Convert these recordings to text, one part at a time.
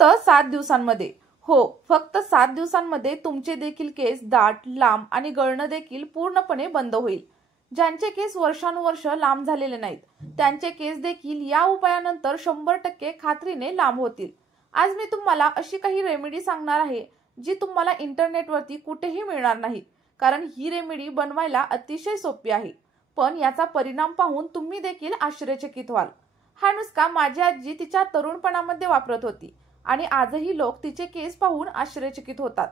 फक्त 7 दिवसांमध्ये. हो, फक्त 7 दिवसांमध्ये तुमचे देखील केस दाट, लांब आणि गळणं देखील पूर्णपणे बंद होईल. ज्यांचे केस वर्षानुवर्ष लांब झालेले नाहीत, त्यांचे केस देखील या उपायानंतर 100% खात्रीने लांब होतील. आज मी तुम्हाला अशी काही रेमेडी सांगणार आहे जी तुम्हाला इंटरनेटवरती कुठेही मिळणार नाही, कारण ही रेमेडी बनवायला अतिशय सोपी आहे. पण याचा परिणाम पाहून तुम्ही देखील आश्चर्यचकित व्हाल. हा नुसका माझी आजी तिच्या तरुणपणामध्ये वापरत होती आणि आजही लोक तिचे केस पाहून आश्चर्यचकित होतात.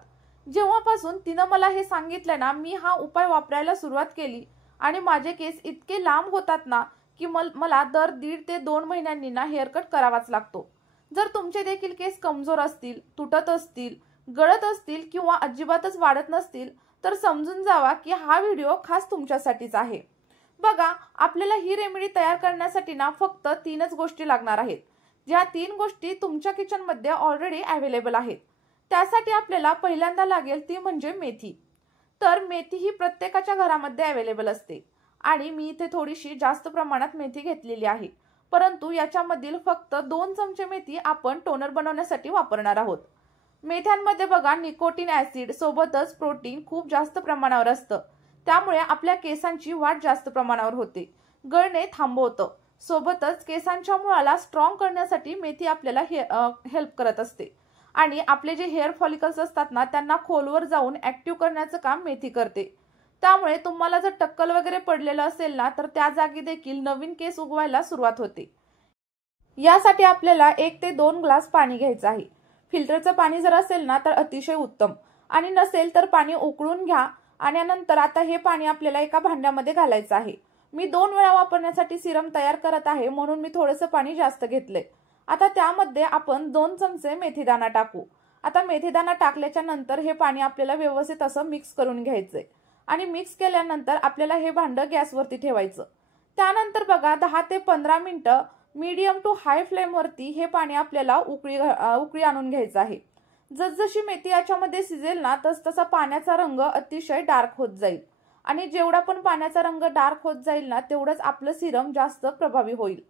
जेव्हापासून तिनं मला हे सांगितलं ना, मी हा उपाय वापरायला सुरुवात केली आणि माझे केस इतके लांब होतात ना की मला दर 1.5 ते 2 महिन्यांनी ना हेअरकट करावाच लागतो. जर तुमचे देखील केस कमजोर असतील, तुटत असतील, गळत असतील किंवा अजिबातच वाढत नसतील तर समजून जावा की हा व्हिडिओ खास तुमच्यासाठीच आहे. बघा, आपल्याला ही रेमेडी तयार करण्यासाठी ना फक्त 3च गोष्टी लागणार आहेत, ज्या 3 गोष्टी तुमच्या किचन मध्ये ऑलरेडी अवेलेबल आहेत. त्यासाठी आपल्याला पहिल्यांदा लागेल ती म्हणजे मेथी. तर मेथी ही प्रत्येकाच्या घरामध्ये अवेलेबल असते आणि मी इथे थोडीशी जास्त प्रमाणात मेथी घेतलेली आहे, परंतु याच्यामधील फक्त 2 चमचे मेथी आपण टोनर बनवण्यासाठी वापरणार आहोत. मेथ्यांमध्ये बघा निकोटीन ऍसिड सोबतच प्रोटीन खूप जास्त प्रमाणावर असतं, त्यामुळे आपल्या केसांची वाढ जास्त प्रमाणावर होते, गळणे थांबवतं. सोबतच केसांच्या मुळाला स्ट्रॉंग करण्यासाठी मेथी आपल्याला हेल्प करत असते आणि आपले जे हेअर फॉलिकल्स असतात ना त्यांना खोलवर जाऊन ऍक्टिव्ह करण्याचं काम मेथी करते. त्यामुळे तुम्हाला जर टक्कल वगैरे पडलेलं असेल ना तर त्या जागी देखील नवीन केस उगवायला सुरुवात होते. यासाठी आपल्याला 1 ते 2 ग्लास पाणी घ्यायचं आहे. फिल्टरचं पाणी जर असेल ना तर अतिशय उत्तम, आणि नसेल तर पाणी उकळून घ्या. आणि नंतर आता हे पाणी आपल्याला एका भांड्यामध्ये घालायचं आहे. मी 2 वेळा वापरण्यासाठी सिरम तयार करत आहे, म्हणून मी थोडंसं पाणी जास्त घेतलंय. आता त्यामध्ये आपण 2 चमचे मेथीदाणा टाकू. आता मेथीदाणा टाकल्याच्या नंतर हे पाणी आपल्याला व्यवस्थित असं मिक्स करून घ्यायचंय आणि मिक्स केल्यानंतर आपल्याला हे भांडं गॅसवरती ठेवायचं. त्यानंतर बघा 10 ते 15 मिनिटं मीडियम टू हाय फ्लेम वरती हे पाणी आपल्याला उकळी आणून घ्यायचं आहे. जसजशी मेथी याच्यामध्ये शिजेल ना तसा पाण्याचा रंग अतिशय डार्क होत जाईल आणि जेवढा पण पाण्याचा रंग डार्क होत जाईल ना तेवढंच आपलं सिरम जास्त प्रभावी होईल.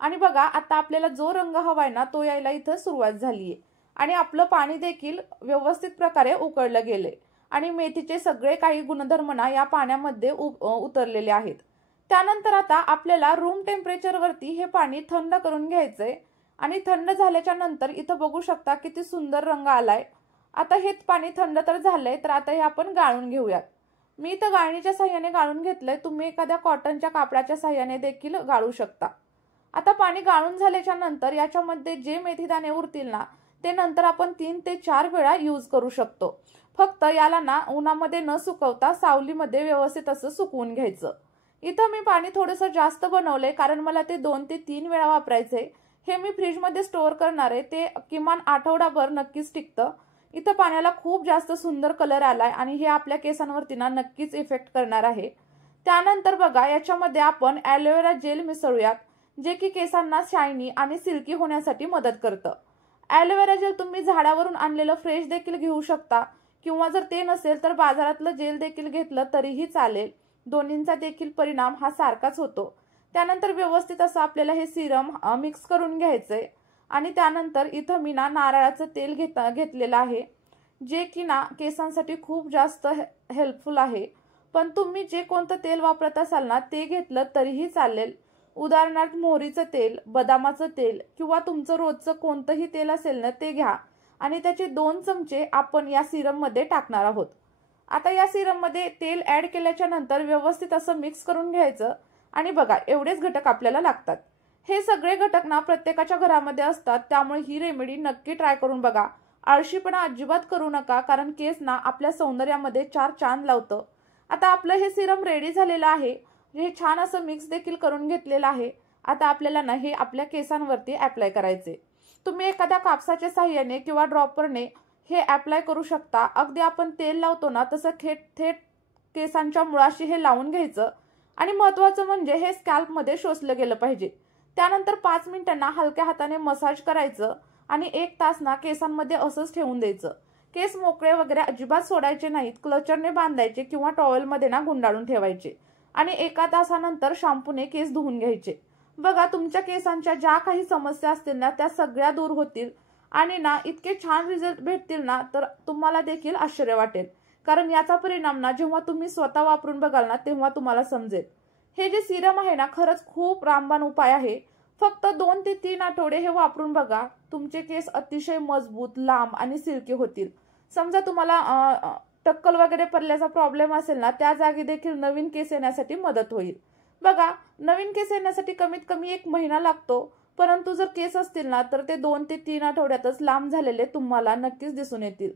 आणि बघा आता आपल्याला जो रंग हवाय ना तो यायला इथं सुरुवात झालीये आणि आपलं पाणी देखील व्यवस्थित प्रकारे उकळलं गेले आणि मेथीचे सगळे काही गुणधर्म ना या पाण्यामध्ये उतरलेले आहेत. त्यानंतर आता आपल्याला रूम टेम्परेचर वरती हे पाणी थंड करून घ्यायचंय आणि थंड झाल्याच्या नंतर इथं बघू शकता किती सुंदर रंग आलाय. आता हे पाणी थंड तर झालंय, तर आता हे आपण गाळून घेऊयात. मी इथं गाळणीच्या साह्याने गाळून घेतलंय, तुम्ही एखाद्या कॉटनच्या कापडाच्या साह्याने देखील गाळू शकता. आता पाणी गाळून झाल्याच्या नंतर याच्यामध्ये जे मेथीदाणे उरतील ना ते नंतर आपण 3 ते 4 वेळा यूज करू शकतो. फक्त याला ना उन्हामध्ये न सुकवता सावलीमध्ये व्यवस्थित असं सुकवून घ्यायचं. इथं मी पाणी थोडंसं जास्त बनवलंय कारण मला ते 2 ते 3 वेळा वापरायचंय. हे मी फ्रीजमध्ये स्टोअर करणार आहे, ते किमान आठवडाभर नक्कीच टिकतं. इथं पाण्याला खूप जास्त सुंदर कलर आलाय आणि हे आपल्या केसांवरती ना नक्कीच इफेक्ट करणार आहे. त्यानंतर बघा याच्यामध्ये आपण ॲलोवेरा जेल मिसळूयात, जे की केसांना शायनी आणि सिल्की होण्यासाठी मदत करतं. ॲलोवेरा जेल तुम्ही झाडावरून आणलेलं फ्रेश देखील घेऊ शकता किंवा जर ते नसेल तर बाजारातलं जेल देखील घेतलं तरीही चालेल. दोन्हींचा देखील परिणाम हा सारखाच होतो. त्यानंतर व्यवस्थित असं आपल्याला हे सिरम मिक्स करून घ्यायचंय आणि त्यानंतर इथं मी ना नारळाचं तेल घेतलेलं आहे, जे की ना केसांसाठी खूप जास्त हेल्पफुल आहे. पण तुम्ही जे कोणतं तेल वापरत असाल ना ते घेतलं तरीही चालेल. उदाहरणार्थ मोहरीचं तेल, बदामाचं तेल किंवा तुमचं रोजचं कोणतंही तेल असेल ना ते घ्या आणि त्याचे 2 चमचे आपण या सिरम मध्ये टाकणार आहोत. आता या सिरम मध्ये तेल ऍड केल्याच्या नंतर व्यवस्थित असं मिक्स करून घ्यायचं आणि बघा एवढेच घटक आपल्याला लागतात. हे सगळे घटक ना प्रत्येकाच्या घरामध्ये असतात, त्यामुळे ही रेमेडी नक्की ट्राय करून बघा. आळशीपणा अजिबात करू नका, कारण केस ना आपल्या सौंदर्यामध्ये 4 चांद लावतं. आता आपलं हे सिरम रेडी झालेलं आहे, हे छान असं मिक्स देखील करून घेतलेलं आहे. आता आपल्याला ना हे आपल्या केसांवरती अप्लाय करायचे. तुम्ही एखाद्या कापसाच्या साह्याने किंवा ड्रॉपरने हे अप्लाय करू शकता. अगदी आपण तेल लावतो ना तसं थेट केसांच्या मुळाशी हे लावून घ्यायचं आणि महत्त्वाचं म्हणजे हे स्कॅल्पमध्ये शोषलं गेलं पाहिजे. त्यानंतर 5 मिनिटांना हलक्या हाताने मसाज करायचं आणि 1 तास ना केसांमध्ये असंच ठेवून द्यायचं. केस मोकळे वगैरे अजिबात सोडायचे नाहीत, क्लचरने बांधायचे किंवा टॉवेलमध्ये ना गुंडाळून ठेवायचे आणि 1 तासानंतर शॅम्पूने केस धुवून घ्यायचे. बघा तुमच्या केसांच्या ज्या काही समस्या असतील ना त्या सगळ्या दूर होतील आणि ना इतके छान रिझल्ट भेटतील ना तर तुम्हाला देखील आश्चर्य वाटेल, कारण याचा परिणाम ना जेव्हा तुम्ही स्वतः वापरून बघाल ना तेव्हा तुम्हाला समजेल. हे जे सिरम आहे ना खरंच खूप रामबाण उपाय आहे. फक्त 2 ते 3 आठवडे हे वापरून बघा, तुमचे केस अतिशय मजबूत, लांब आणि सिल्की होतील. समजा तुम्हाला टक्कल वगैरे पडल्याचा प्रॉब्लेम असेल ना, त्या जागी देखील नवीन केस येण्यासाठी मदत होईल. बघा, नवीन केस येण्यासाठी कमीत कमी 1 महिना लागतो, परंतु जर केस असतील ना तर ते 2 ते 3 आठवड्यातच लांब झालेले तुम्हाला नक्कीच दिसून येतील.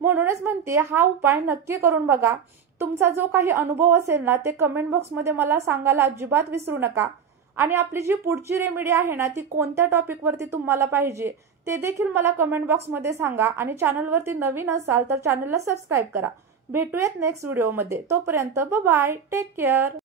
म्हणूनच म्हणते, हा उपाय नक्की करून बघा. तुमचा जो काही अनुभव असेल ना ते कमेंट बॉक्समध्ये मला सांगायला अजिबात विसरू नका. आणि आपली जी पुढची रेमेडी आहे ना ती कोणत्या टॉपिकवरती तुम्हाला पाहिजे ते देखील मला कमेंट बॉक्समध्ये सांगा. आणि चॅनलवरती नवीन असाल तर चॅनलला सबस्क्राईब करा. भेटूयात नेक्स्ट व्हिडिओमध्ये. तोपर्यंत बाय बाय, टेक केअर.